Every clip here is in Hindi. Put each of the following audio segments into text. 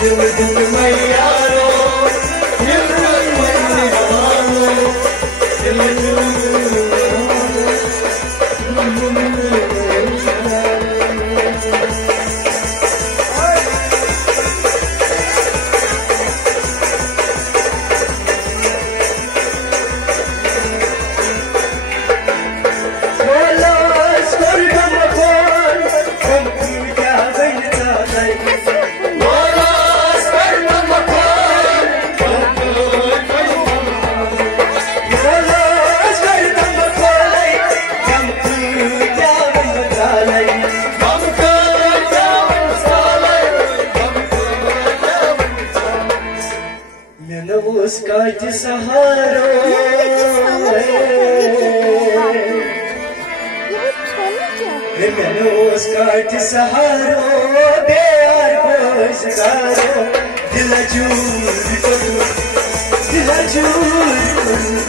दिल दिल में यारो दिल में यारो दिल उसका सहारा मैंने उसका सहारो बेयार बसकारो दिल चूर करूं दिल चूर करूं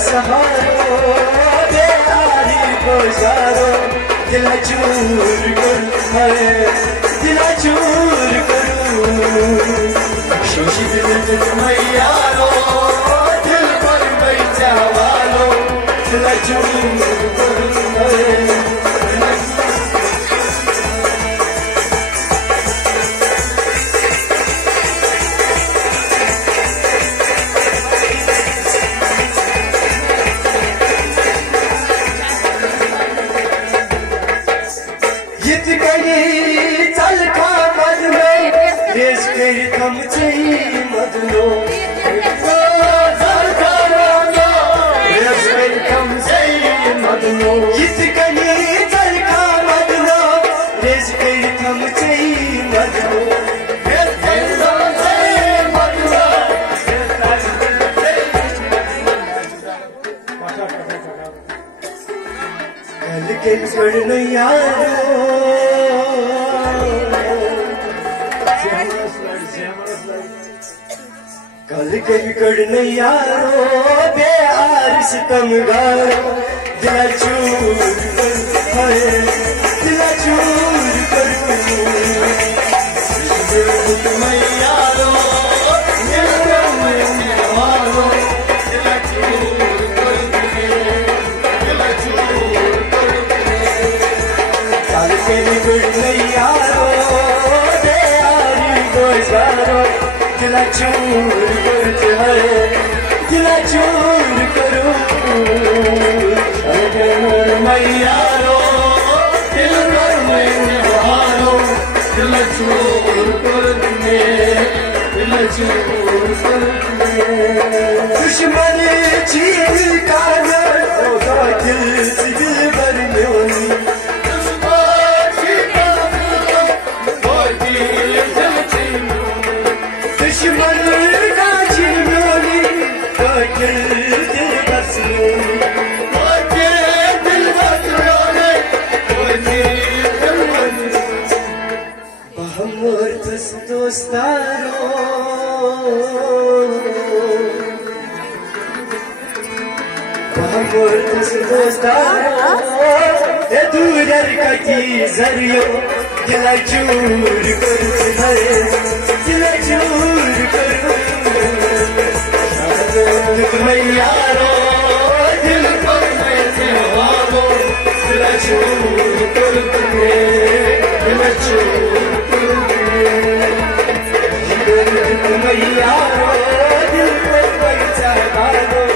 सहारो बेयारी गुजारो दिल चूर करूं दिल चूर करूं शीशी दिल दिल में यारो दिल पर बैठा वालो दिल चूर करूं चल खा मद में रेस कर कम चाहिए मदलो चल खा रेस कर कम चाहिए मदलो जित कनी चल खा मदलो रेस कर कम चाहिए मदलो कल के छोड़ यारो कल कहीं कड़ यारो बेहार सितमगारो दिल चूर दिल चूर करूं दिल में यारो दिल में यारो दिल चूर दिल चूर कल कहीं कड़ यारो बेहारी गुजारो दिल चूर करते हैं दिल चूर करूं दिल में यारो दिल में हारो दिल चूर करते दिल चूर करते दुश्मन चीर का दिल से दिल भर में दोस्तारो दोस्तारो दूर कटी जरियो दिल चूर करूं दिल चूर करूं दिल में यारो दिल पर मैं वालो दिल चूर करूं दिल चूर यारो दिल पर बैठा वालो